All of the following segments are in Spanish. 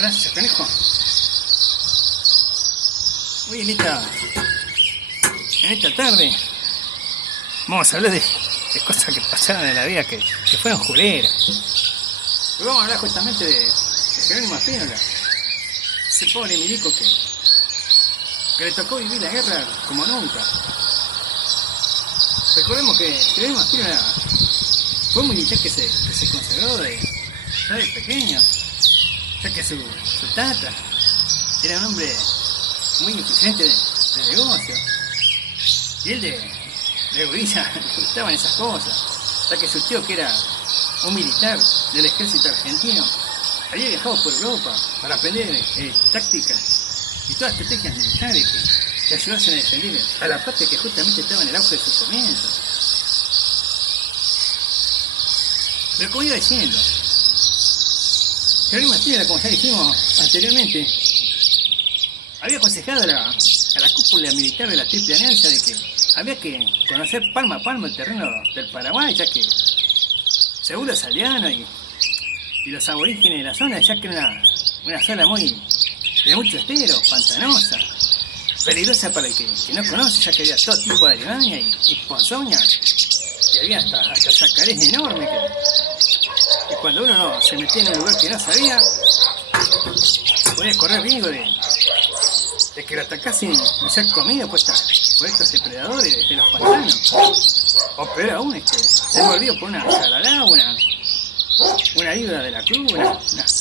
Gracias, conejo. Hoy en esta tarde vamos a hablar de cosas que pasaron en la vida que fueron juleras. Y vamos a hablar justamente de Jerónimo Spínola, ese pobre milico que le tocó vivir la guerra como nunca. Recordemos que Jerónimo Spínola fue un militar que se consagró ya de pequeño, ya que su tata era un hombre muy influyente de negocio, y él de gorilla le gustaban esas cosas, ya que su tío, que era un militar del ejército argentino, había viajado por Europa para aprender tácticas y todas estrategias militares que ayudasen a defender a la patria, que justamente estaba en el auge de sus comienzos. Pero como iba diciendo, Jerónimo Spínola, como ya dijimos anteriormente, había aconsejado a la cúpula militar de la Triple Alianza de que había que conocer palmo a palmo el terreno del Paraguay, ya que según los aldeanos y los aborígenes de la zona, ya que era una zona de mucho estero, pantanosa, peligrosa para el que no conoce, ya que había todo tipo de alimaña y ponzoña, y había hasta yacarés enormes que cuando uno no se metía en un lugar que no sabía, podía correr riesgo de que lo atacasen y ser comido por estos depredadores de los pantanos. O peor aún, ser mordido por una yarará, una víbora de la cruz,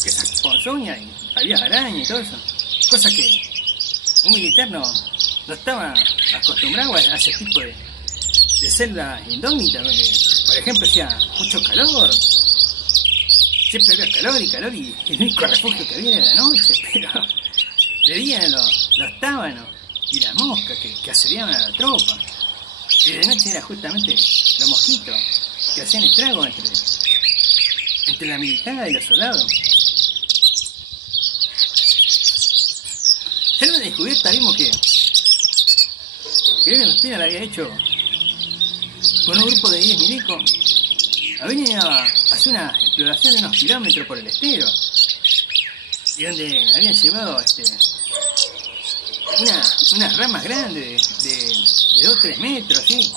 esas ponzoñas, y había araña y todo eso. Cosa que un militar no estaba acostumbrado a ese tipo de selva indómita, donde, por ejemplo, hacía mucho calor. Siempre había calor y el único refugio que había era la noche, pero de día eran los tábanos y las moscas que asediaban a la tropa. Y de noche era justamente los mosquitos que hacían estragos entre la militar y los soldados. Ya en la descubierta vimos que Jerónimo Spínola había hecho con un grupo de 10 milicos. Había a hacer una exploración de unos kilómetros por el estero, y donde habían llevado unas ramas grandes de 2 o 3 metros, ¿sí?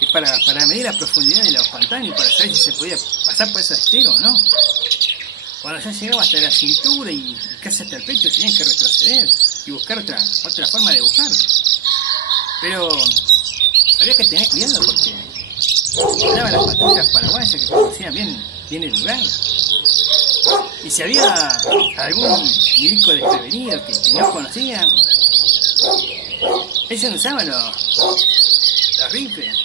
Que para medir la profundidad de los pantanos y para saber si se podía pasar por esos esteros o no. Cuando ya llegaba hasta la cintura y casi hasta el pecho, tenían que retroceder y buscar otra forma de buscar. Pero había que tener cuidado porque estaban las patrullas paraguayas que conocían bien el lugar. Y si había algún milico desprevenido que no conocían, ellos no usaban los rifles,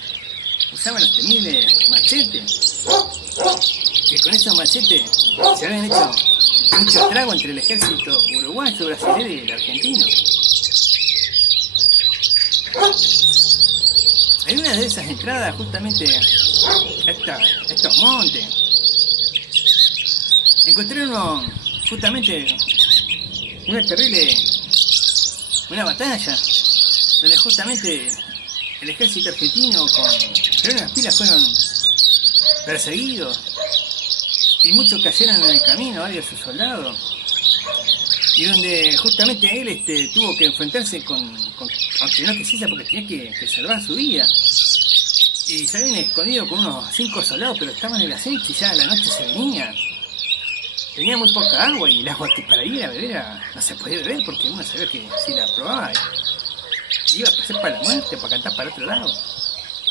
usaban los temibles machetes, que con esos machetes se habían hecho mucho estrago entre el ejército uruguayo, brasileño y el argentino. En una de esas entradas, justamente a estos montes, encontraron justamente una batalla, donde justamente el ejército argentino con Jerónimo Spínola fueron perseguidos y muchos cayeron en el camino, varios de sus soldados, y donde justamente él tuvo que enfrentarse aunque no quisiera, porque tenía que salvar su vida, y se habían escondido con unos 5 soldados, pero estaban en el acecho y ya la noche se venía. Tenía muy poca agua y el agua que para ir a beber no se podía beber, porque uno sabía que si la probaba iba a pasar para la muerte, para cantar para otro lado,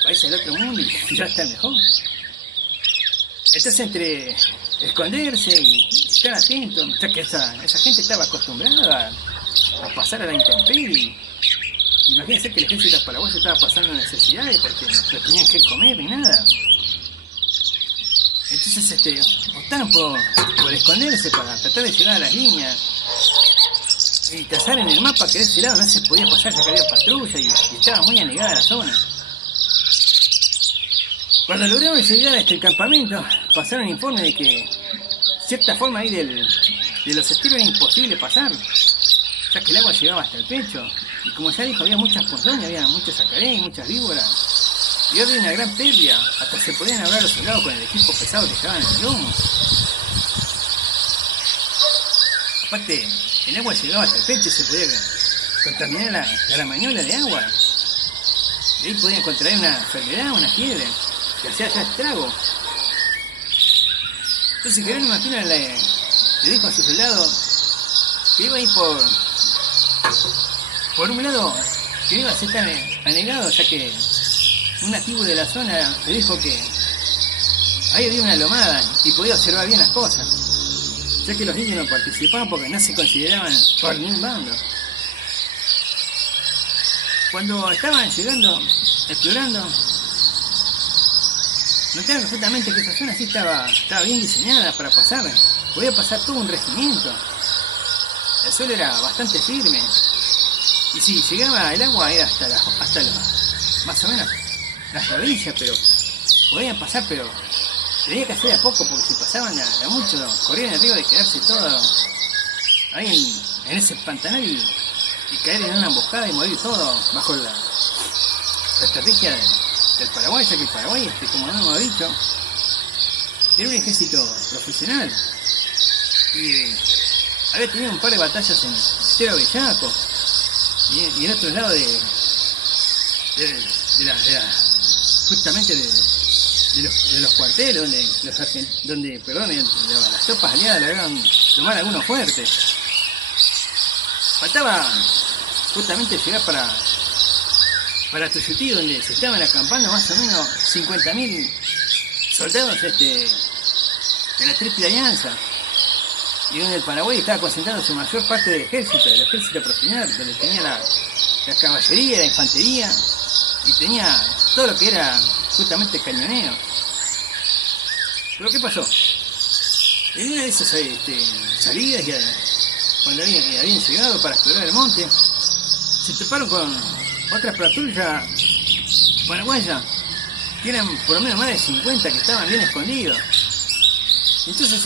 para irse al otro mundo y ya estar mejor. Entonces, entre esconderse y estar atento, ya que esa gente estaba acostumbrada a pasar a la intemperie. Imagínense que el ejército paraguayo estaba pasando necesidades porque no tenían que comer ni nada. Entonces optaron por esconderse para tratar de llegar a las líneas y trazar en el mapa que de ese lado no se podía pasar, ya que había patrulla y estaba muy anegada la zona. Cuando lograron llegar hasta el campamento, pasaron informe de que cierta forma ahí de los esteros era imposible pasar, ya que el agua llegaba hasta el pecho, y como ya dijo, había muchas ponzoñas, había muchos yacarés, muchas víboras, y había una gran pérdida, hasta se podían hablar los soldados con el equipo pesado que llevaban en el lomo. Aparte, el agua llegaba hasta el pecho y se podía contaminar la gramañola de agua. Y ahí podían contraer una enfermedad, una fiebre, que hacía ya estrago. Entonces Jerónimo Espínola le dijo a su soldado que iba a ir por un lado, que no iba a ser tan anegado, ya que un nativo de la zona le dijo que ahí había una lomada y podía observar bien las cosas, ya que los indios no participaban porque no se consideraban por ningún bando. Cuando estaban llegando, explorando, notaron justamente que esa zona sí estaba bien diseñada para pasar. Podía pasar todo un regimiento. El suelo era bastante firme. Y si llegaba el agua era hasta más o menos las rodillas, pero podían pasar, pero tenía que hacer a poco, porque si pasaban a mucho, corrían el riesgo de quedarse todo ahí en ese pantanal y caer en una emboscada y morir todo bajo la estrategia del Paraguay, ya que el Paraguay, como no hemos dicho, era un ejército profesional y había tenido un par de batallas en Estero Bellaco y en otros lados justamente de los cuarteles donde las tropas aliadas lograron tomar algunos fuertes. Faltaba justamente llegar para Tuyutí, donde se estaban acampando más o menos 50.000 soldados de la Triple Alianza, y donde el Paraguay estaba concentrando su mayor parte del ejército profesional, donde tenía la caballería, la infantería, y tenía todo lo que era justamente cañoneo. Pero ¿qué pasó? En una de esas salidas, cuando habían llegado para explorar el monte, se toparon con otras patrullas paraguayas, que eran por lo menos más de 50, que estaban bien escondidos. Entonces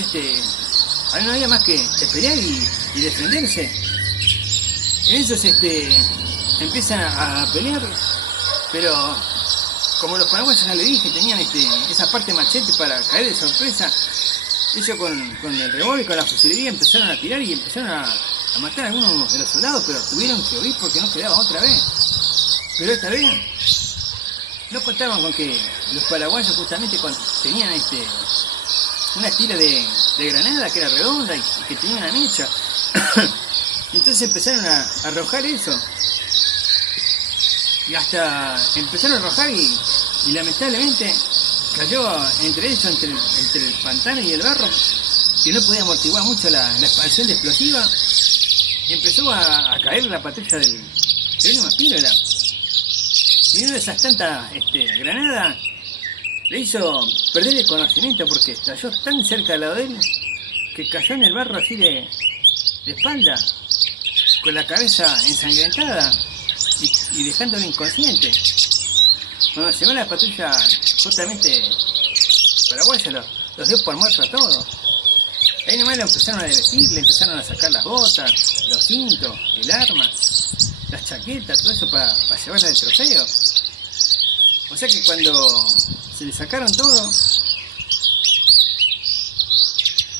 ahí no había más que pelear y defenderse. En esos empiezan a pelear, pero como los paraguayos, ya le dije, tenían esa parte machete para caer de sorpresa, ellos con el revólver, con la fusilería empezaron a tirar y empezaron a matar a algunos de los soldados, pero tuvieron que huir porque no quedaba otra vez. Pero esta vez no contaban con que los paraguayos justamente tenían una tira de granada que era redonda y que tenía una mecha. Entonces empezaron a arrojar eso. Y hasta empezaron a arrojar y lamentablemente cayó entre ellos, entre el pantano y el barro, que no podía amortiguar mucho la expansión de explosiva, y empezó a caer la patrulla del Jerónimo Espínola. Y una de esas tantas granadas le hizo perder el conocimiento, porque estalló tan cerca al lado de él que cayó en el barro así de espalda, con la cabeza ensangrentada y dejándolo inconsciente. Cuando llegó la patrulla justamente paraguaya, los dio por muerto a todos. Ahí nomás lo empezaron a vestir, le empezaron a sacar las botas, los cintos, el arma, las chaquetas, todo eso para llevarla de trofeo. O sea que cuando se le sacaron todo,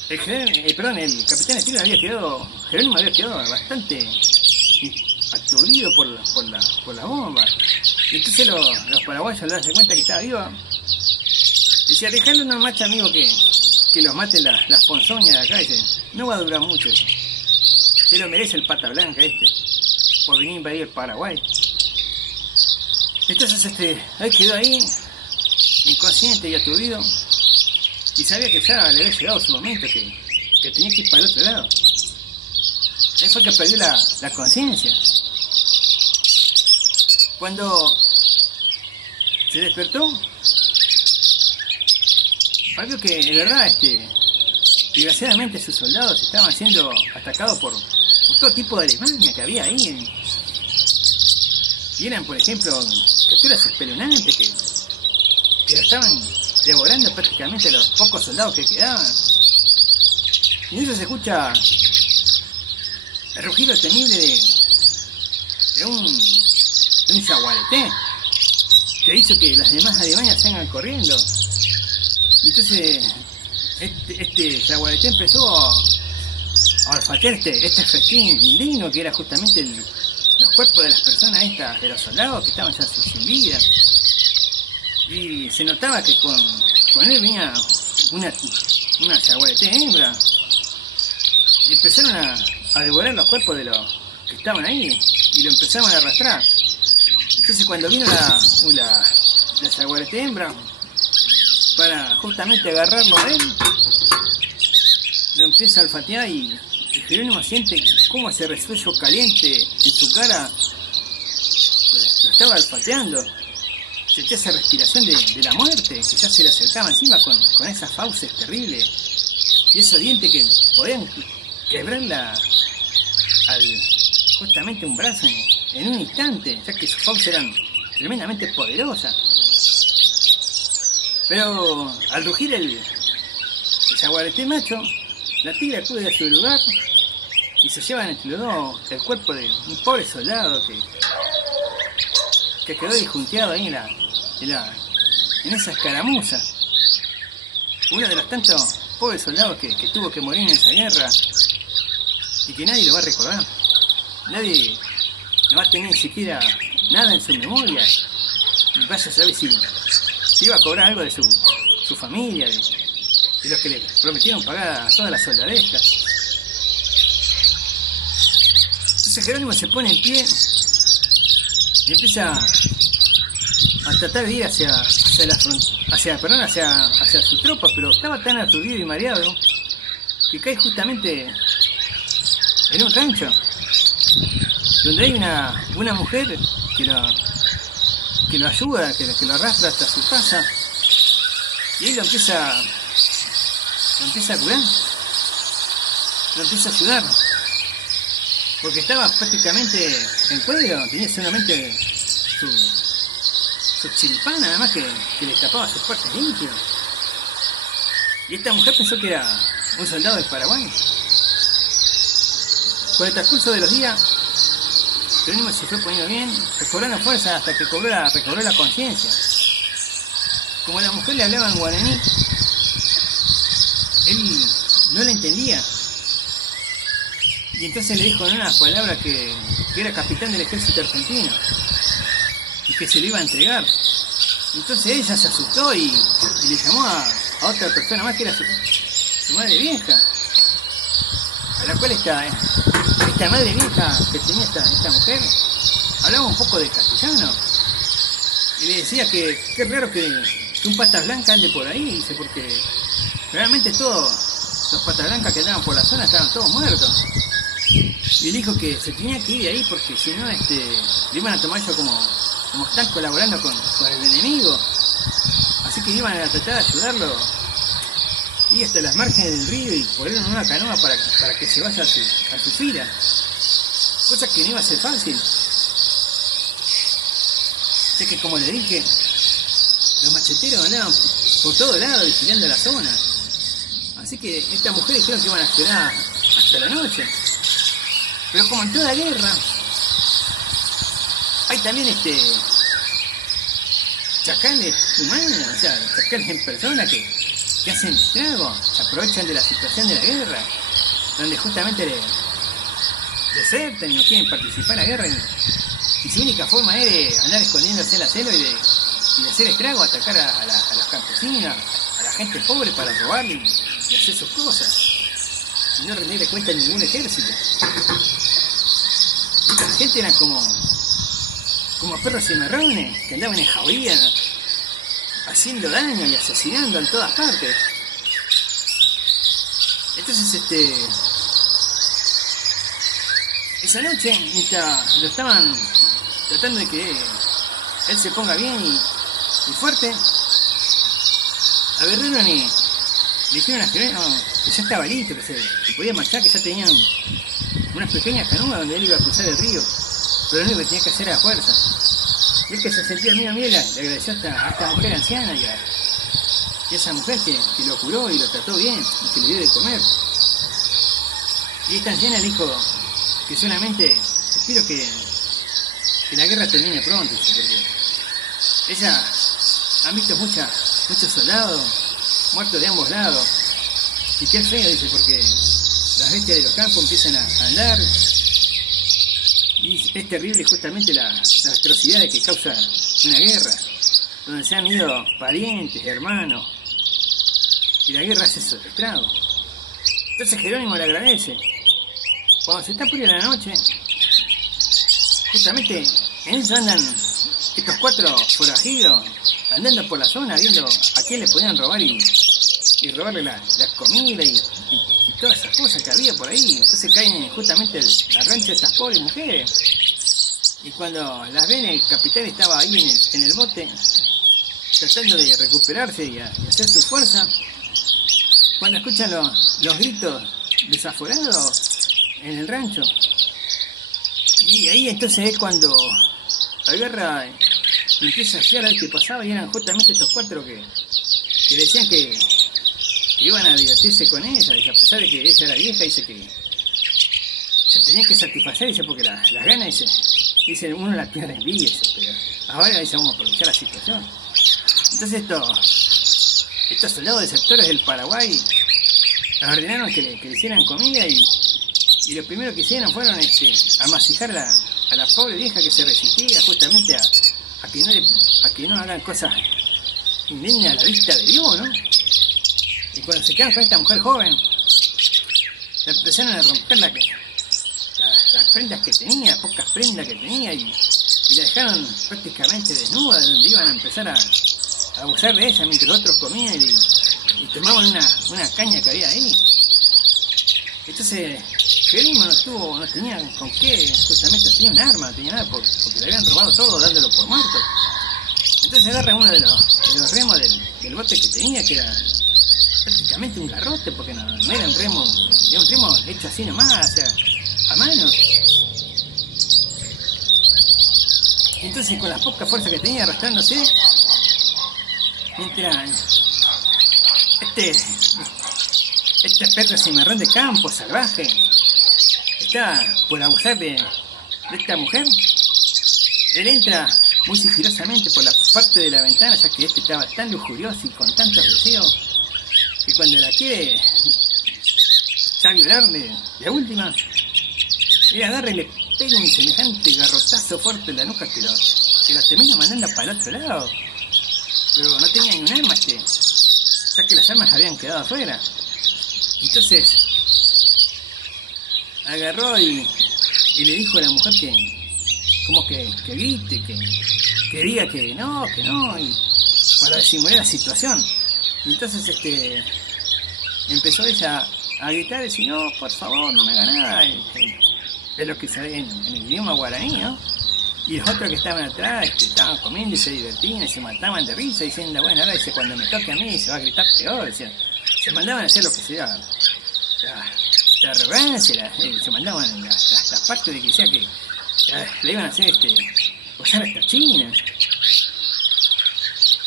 el capitán Espínola Jerónimo había quedado bastante aturdido por la bomba. Y entonces los paraguayos al darse cuenta que estaba viva, decía, dejale una marcha, amigo, que los maten las ponzoñas de acá. Dice, no va a durar mucho. Se lo merece el pata blanca por venir a invadir el Paraguay. Entonces él quedó ahí, inconsciente y aturdido, y sabía que ya le había llegado su momento, que tenía que ir para el otro lado. Ahí fue que perdió la conciencia. Cuando se despertó, vio que de verdad desgraciadamente sus soldados estaban siendo atacados por todo tipo de Alemania que había ahí. Y eran, por ejemplo, capturas espeluznantes que lo estaban devorando prácticamente a los pocos soldados que quedaban. Y en eso se escucha el rugido temible de un yaguareté, que hizo que las demás alemanas salgan corriendo. Y entonces este yaguareté empezó a olfatear este festín indigno que era justamente los cuerpos de las personas estas, de los soldados que estaban ya sin vida. Y se notaba que con él venía una jaguarete hembra. Y empezaron a devorar los cuerpos de los que estaban ahí y lo empezaron a arrastrar. Entonces cuando vino la jaguarete hembra para justamente agarrarlo a él, lo empieza a olfatear y Jerónimo siente cómo ese resuello caliente en su cara lo estaba olfateando. Sentía esa respiración de la muerte que ya se le acercaba encima con esas fauces terribles y esos dientes que podían quebrarla justamente un brazo en un instante, ya que sus fauces eran tremendamente poderosas. Pero al rugir el jaguarete macho, la tigre acude a su lugar y se llevan entre los dos el cuerpo de un pobre soldado que quedó disjunteado ahí en esa escaramuza. Uno de los tantos pobres soldados que tuvo que morir en esa guerra y que nadie lo va a recordar. Nadie no va a tener ni siquiera nada en su memoria. Y vaya a saber si iba a cobrar algo de su familia, de los que le prometieron pagar a todas las soldadescas. Entonces Jerónimo se pone en pie y empieza a tratar de ir hacia su tropa, pero estaba tan aturdido y mareado que cae justamente en un rancho donde hay una mujer que lo ayuda, que lo arrastra hasta su casa, y ahí lo empieza a curar, lo empieza a ayudar, porque estaba prácticamente en cuello, tenía solamente su chilipán nada más que le tapaba sus partes limpias. Y esta mujer pensó que era un soldado del Paraguay. Con el transcurso de los días, Jerónimo se fue poniendo bien, recobrando fuerza hasta que recobró la conciencia. Como la mujer le hablaba en guaraní, él no la entendía. Y entonces le dijo en unas palabras que era capitán del ejército argentino y que se lo iba a entregar. Entonces ella se asustó y le llamó a otra persona más que era su madre vieja, a la cual esta madre vieja que tenía esta mujer hablaba un poco de castellano y le decía que qué raro que un pata blanca ande por ahí, dice, porque realmente todos los patas blancas que andaban por la zona estaban todos muertos. Y le dijo que se tenía que ir de ahí porque si no le iban a tomar eso como están colaborando con el enemigo. Así que iban a tratar de ayudarlo y hasta las márgenes del río y ponerlo en una canoa para que se vaya a su fila. Cosa que no iba a ser fácil. Así que, como le dije, los macheteros andaban por todos lados vigilando la zona. Así que estas mujeres dijeron que iban a esperar hasta la noche. Pero como en toda guerra, hay también chacales humanos, o sea, chacales en persona que hacen estrago, se aprovechan de la situación de la guerra, donde justamente desertan y no quieren participar en la guerra, y su única forma es de andar escondiéndose en la selva y de hacer estrago, atacar a las campesinas, a la gente pobre para robarle y hacer sus cosas, y no rendirle cuenta a ningún ejército. Esta gente eran como perros cimarrones que andaban en jauría, ¿no?, haciendo daño y asesinando en todas partes. Entonces esa noche, mientras lo estaban tratando de que él se ponga bien y fuerte, agarraron y le dijeron a Jerónimo que ya estaba listo, que podía marchar, que ya tenían unas pequeñas canoas donde él iba a cruzar el río, pero lo único que tenía que hacer era fuerza. Y él, que se sentía amigo mío, le agradeció a esta mujer anciana y a esa mujer que lo curó y lo trató bien y que le dio de comer. Y esta anciana le dijo que solamente espero que la guerra termine pronto, porque ella ha visto muchos soldados muertos de ambos lados, y qué feo, dice, porque las bestias de los campos empiezan a andar. Y es terrible justamente las atrocidades que causa una guerra, donde se han ido parientes, hermanos, y la guerra hace esos estragos. Entonces Jerónimo le agradece. Cuando se está poniendo la noche, justamente en eso andan estos 4 forajidos, andando por la zona, viendo a quién le podían robar y robarle la comida y todas esas cosas que había por ahí. Entonces caen justamente al rancho de estas pobres mujeres. Y cuando las ven, el capitán estaba ahí en el bote, tratando de recuperarse y hacer su fuerza. Cuando escuchan los gritos desaforados en el rancho. Y ahí entonces es cuando agarra, empieza a fiar a ver qué pasaba, y eran justamente estos 4 que decían que iban a divertirse con ella, y a pesar de que ella era vieja, dice que se tenían que satisfacer, dice, porque las ganas, dice, uno las pierde en vida, dice, pero ahora dice, vamos a aprovechar la situación. Entonces estos soldados desertores del Paraguay les ordenaron que le hicieran comida, y lo primero que hicieron fueron amasijar a la pobre vieja que se resistía justamente a que no hagan cosas indignas a la vista de Dios, ¿no? Y cuando se quedan con esta mujer joven, empezaron a romper las prendas que tenía, pocas prendas que tenía, y la dejaron prácticamente desnuda, donde iban a empezar a abusar de ella mientras los otros comían y tomaban una caña que había ahí. Entonces Jerónimo no tenía con qué, justamente tenía un arma, no tenía nada, porque le habían robado todo dándolo por muerto. Entonces agarra uno de los remos del bote que tenía, que era prácticamente un garrote, porque no era un remo, era un remo hecho así nomás, o sea, a mano. Entonces con la poca fuerza que tenía arrastrándose, mientras este perro cimarrón de campo salvaje está por abusar de esta mujer, él entra muy sigilosamente por la parte de la ventana, ya que estaba tan lujurioso y con tantos deseos, que cuando la quiere ya violar de última, él agarra y le pega un semejante garrotazo fuerte en la nuca que la termina mandando para el otro lado. Pero no tenía ni un arma, ya que las armas habían quedado afuera. Entonces agarró y le dijo a la mujer que grite, que diga que no, y para disimular la situación. Y entonces empezó ella a gritar y decir, no, por favor, no me haga nada. Es lo que se ve en el idioma guaraní, ¿no? Y los otros que estaban atrás estaban comiendo y se divertían y se mataban de risa, diciendo, bueno, ahora dice, cuando me toque a mí se va a gritar peor, decían. Se mandaban a hacer lo que sea la arrogancia, se mandaban las partes de que decía que le iban a hacer usar hasta China.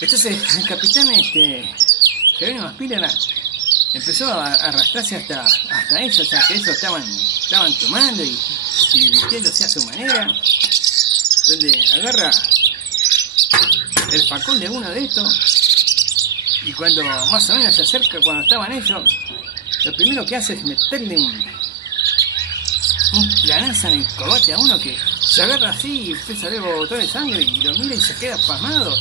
Entonces el capitán Jerónimo Spínola empezó a arrastrarse hasta ellos, o sea, que ellos estaban tomando y divirtiéndose a su manera, donde agarra el facón de uno de estos, y cuando más o menos se acerca, cuando estaban ellos, lo primero que hace es meterle un planazo en el cogote a uno, que se agarra así y empieza a ver botón de sangre y lo mira y se queda pasmado,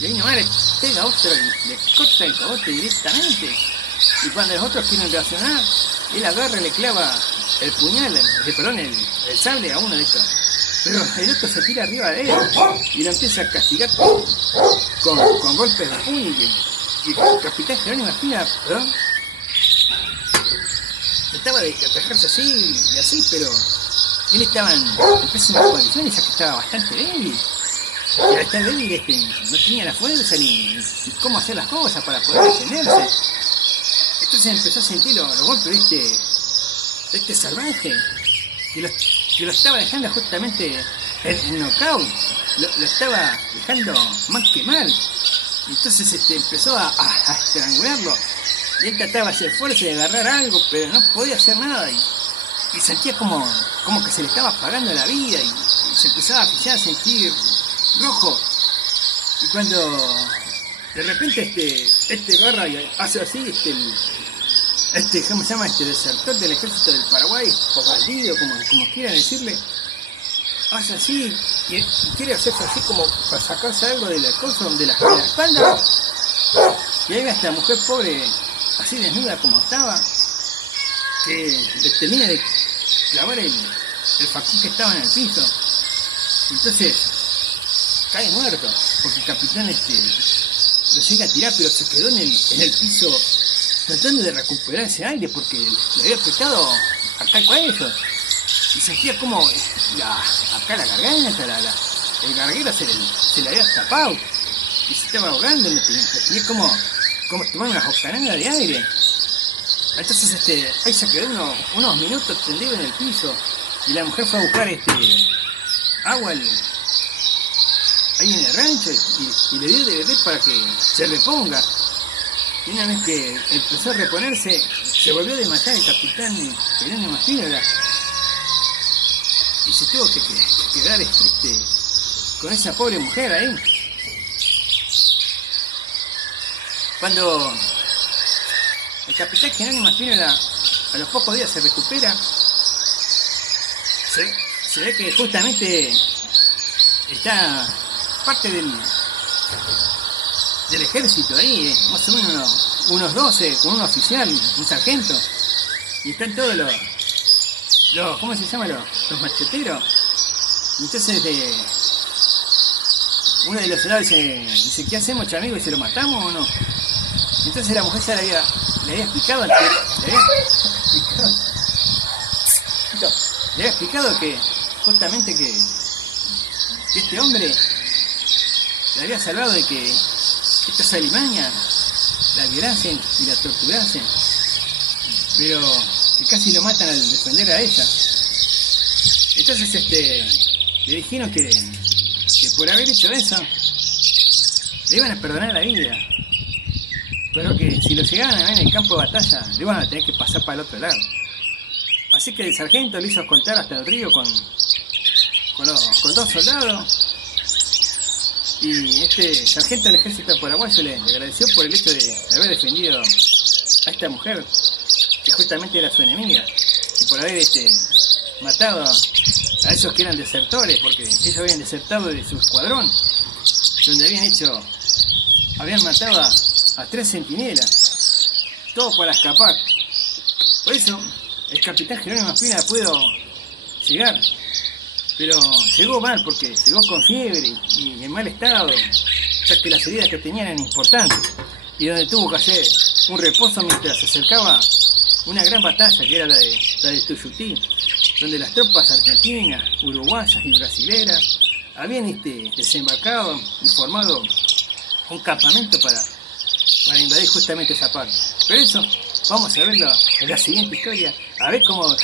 y ahí nomás le pega a otro y le corta el cogote directamente. Y cuando los otros quieren reaccionar, él agarra y le clava el puñal, el sable a uno de estos. Pero el otro se tira arriba de él y lo empieza a castigar con golpes de puño, y el capitán Jerónimo Spínola, trataba de atajarse así y así, pero él estaba en pésimas condiciones, ya que estaba bastante débil. Y al estar débil no tenía la fuerza ni cómo hacer las cosas para poder defenderse. Entonces empezó a sentir los golpes de este salvaje, que lo estaba dejando justamente en knockout, lo estaba dejando más que mal. Entonces empezó a estrangularlo, y él trataba de hacer fuerza y de agarrar algo, pero no podía hacer nada, y sentía como que se le estaba apagando la vida, y se empezaba a pillar, a sentir rojo. Y cuando de repente agarra y hace así, ¿cómo se llama? Desertor del ejército del Paraguay, o bandido, como quieran decirle, hace así, y quiere hacerse así como para sacarse algo de la cosa, de la espalda, y ahí va esta mujer pobre, así desnuda como estaba, que le termina de clavar el facún que estaba en el piso. Entonces cae muerto, porque el capitán lo llega a tirar, pero se quedó en el piso tratando de recuperar ese aire, porque le había apretado acá el cuello y sentía como acá la garganta, el garguero se le había tapado y se estaba ahogando, tenía como tomar una bocanada de aire. Entonces ahí se quedó unos minutos tendido en el piso, y la mujer fue a buscar agua ahí en el rancho y le dio de beber para que se reponga. Y una vez que empezó a reponerse, se volvió a desmayar el capitán Jerónimo Spínola y se tuvo que quedar con esa pobre mujer ahí. Cuando el capitán Jerónimo Spínola a los pocos días se recupera, se ve que justamente está parte del ejército ahí, más o menos unos 12, con un oficial, un sargento, y están todos los ¿cómo se llama? Los macheteros. Y entonces uno de los soldados dice, ¿qué hacemos, amigo? ¿Y se lo matamos o no? Y entonces la mujer ya le había explicado que justamente que este hombre le había salvado de que estas alimañas la violasen y la torturasen, pero que casi lo matan al defender a ella. Entonces le dijeron que por haber hecho eso le iban a perdonar la vida, pero que si lo llegaban a ver en el campo de batalla le iban a tener que pasar para el otro lado. Así que el sargento le hizo escoltar hasta el río con 2 soldados, y este sargento del ejército paraguayo le agradeció por el hecho de haber defendido a esta mujer, que justamente era su enemiga, y por haber matado a esos que eran desertores, porque ellos habían desertado de su escuadrón, donde habían matado a 3 centinelas, todo para escapar. Por eso el capitán Jerónimo Spínola pudo llegar, pero llegó mal, porque llegó con fiebre y en mal estado, ya que las heridas que tenían eran importantes, y donde tuvo que hacer un reposo mientras se acercaba una gran batalla, que era la de Tuyutí, donde las tropas argentinas, uruguayas y brasileras habían desembarcado y formado un campamento para invadir justamente esa parte. Pero eso vamos a verlo en la siguiente historia, a ver cómo el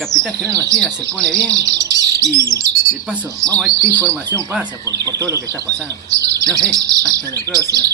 capitán Jerónimo Spínola se pone bien, y de paso vamos a ver qué información pasa por todo lo que está pasando. No sé, hasta la próxima.